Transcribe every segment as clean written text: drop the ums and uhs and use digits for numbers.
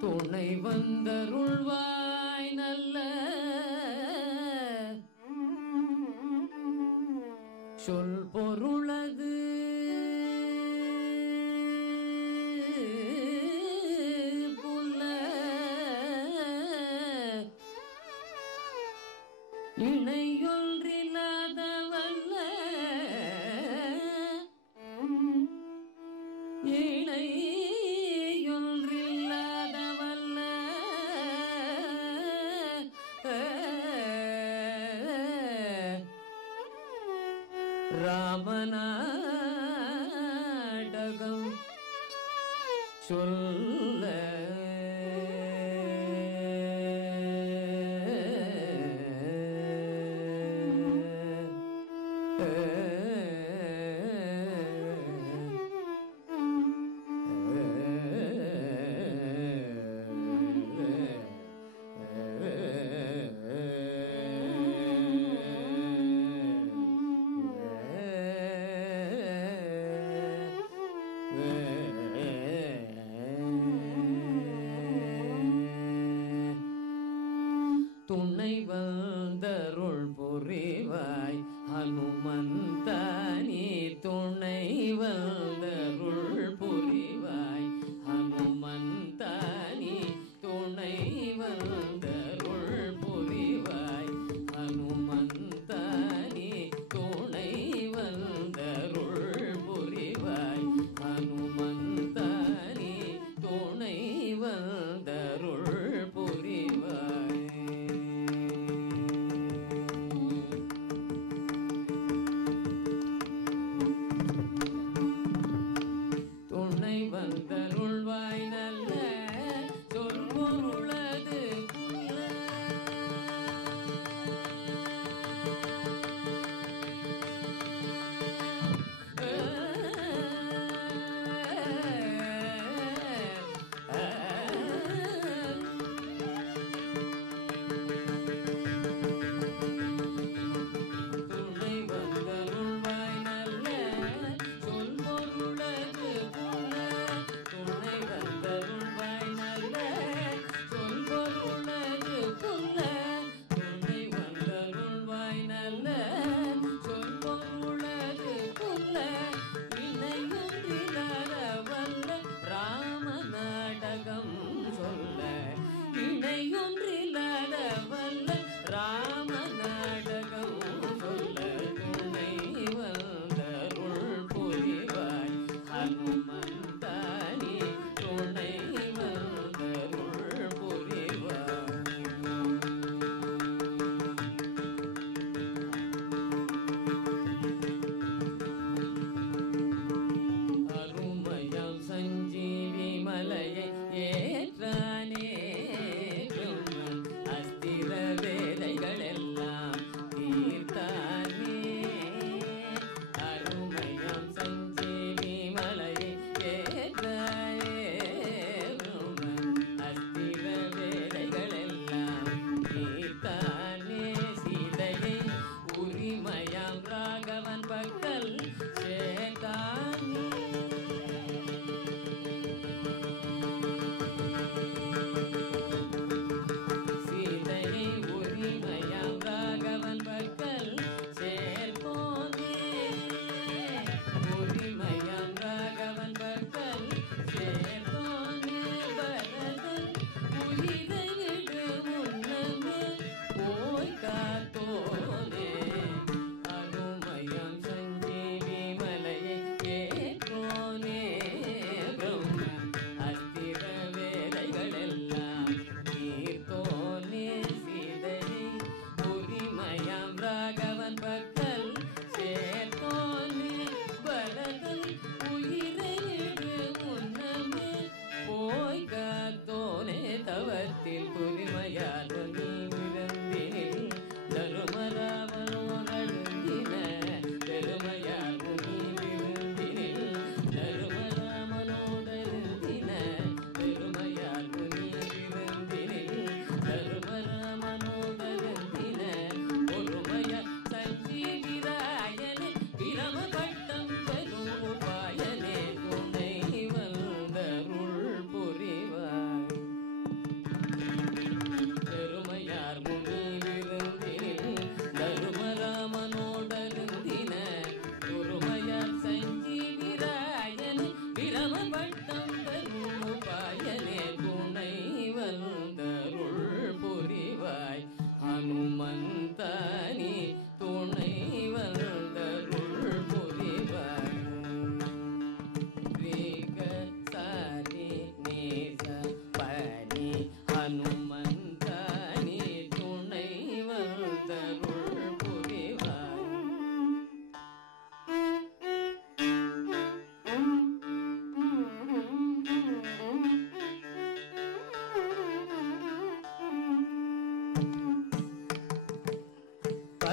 துணை வந்தருள்வாய் நல்ல சொல் பொருளது புல இணையொன்றில்லாத வல்ல இணையொன்றில்லாத வல்ல ராமநாடகம் சொல்ல துணை வந்தருள் புரிவாய் ஹனுமந்தானி துணை வந்தருள் புரிவாய் ஹனுமந்தானி துணை வந்தருள் புரிவாய் ஹனுமந்தானி துணை வந்தருள் புரிவாய் ஹனுமந்தானி துணை வந்தருள் புரிவாய் துணை வந்தருள்வாய் நல்ல சொல் பொருளது புல துணை வந்தருள்வாய் நல்ல சொல் பொருளது புல துணை வந்தருள்வாய் நல்ல சொல் பொருளது புல துணை வந்தருள்வாய் நல்ல சொல் பொருளது புல இணையொன்றில்லாத வல்ல ராம நாடகம் சொல்ல இணையொன்றில்லாத வல்ல ராம நாடகம் சொல்ல துணை வந்தருள் புரிவாய் ஹனுமந்தானி துணை வந்தருள் புரிவாய் அருமயம் சஞ்சீவி மலையை ஏற்றானே அஸ்திர வேதைகள் எல்லாம் தீர்த்தானே அருமயம் சஞ்சீவி மலையை ஏற்றானே அஸ்திர வேதைகள் எல்லாம் தீர்த்தானே சீதையை உரிமயம் ராகவன் பக்கல் சேர்த்தானே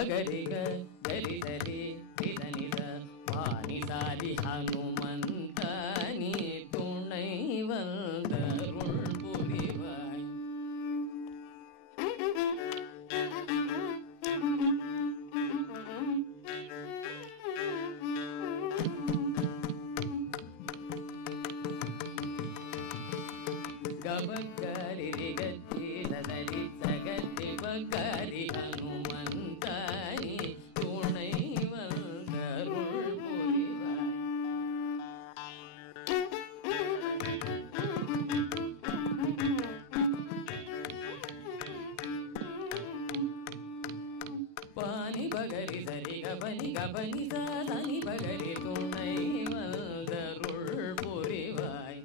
பகரிக கரி சரி நித பாணி சாதி ஹனுமந்த நீ துணை வந்தருள் புரிவாய். கபக்கரி ரிகத்தி ததரி சகத்தி பக்கரி ஹனுமந்த நீ துணை வந்தருள் புரிவாய். பாணி பகரி சரி கபனி கபனி சாதனி பகரி துணை வந்தருள் புரிவாய்.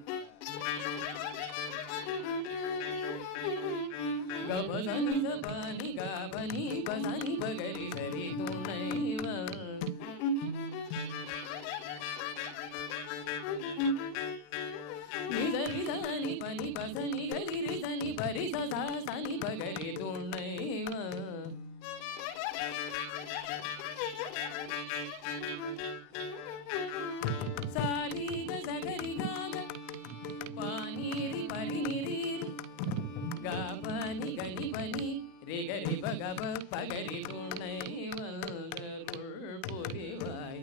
கபசனி சபானி கபனி பசனி பகரி சரி துணை நிதரி சனி பனி பசனி கரி சனி பரி சதா சனி பகரி துணை சாலிக சகரி காக பானீரி பரிநிரி கபனி கனி பனி ரிகரி பகப பகரி துணை வந்தருள் புரிவாய்.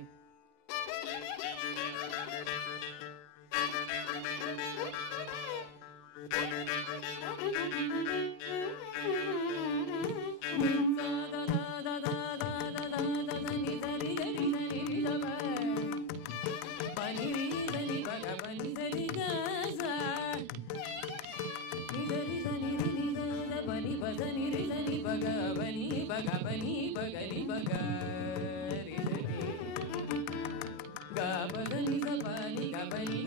பகவனி பகவனி பகரி பகரி கபதனி சபனி கபனி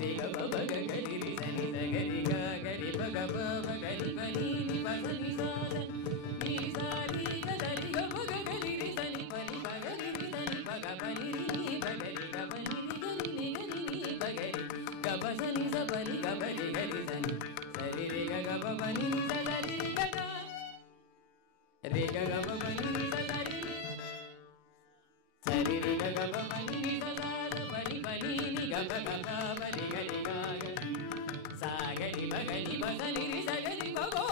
ரி கப பகரி ரி சனி சகரி கரி பகப பகரி பனி நி பசனி சாத நீ சாரி கதரி கபகரி ரி சனி பனி பகரி ரி சனி பகபனி ரி பகரி கபனி ரி கரி நி கரி நி பகரி கபசனி சபனி கபரி கரி சனி சரி ரி கபபனி சதரி கட रे ग ग ब ब नि नि सा सा रि सा रि रे ग ग ब ब नि नि सा सा द ब नि ब नि नि ग ब ग ब ब रि ग रि ग ग सा ग रि ब ग नि ब सा नि रि सा ग रि ब गो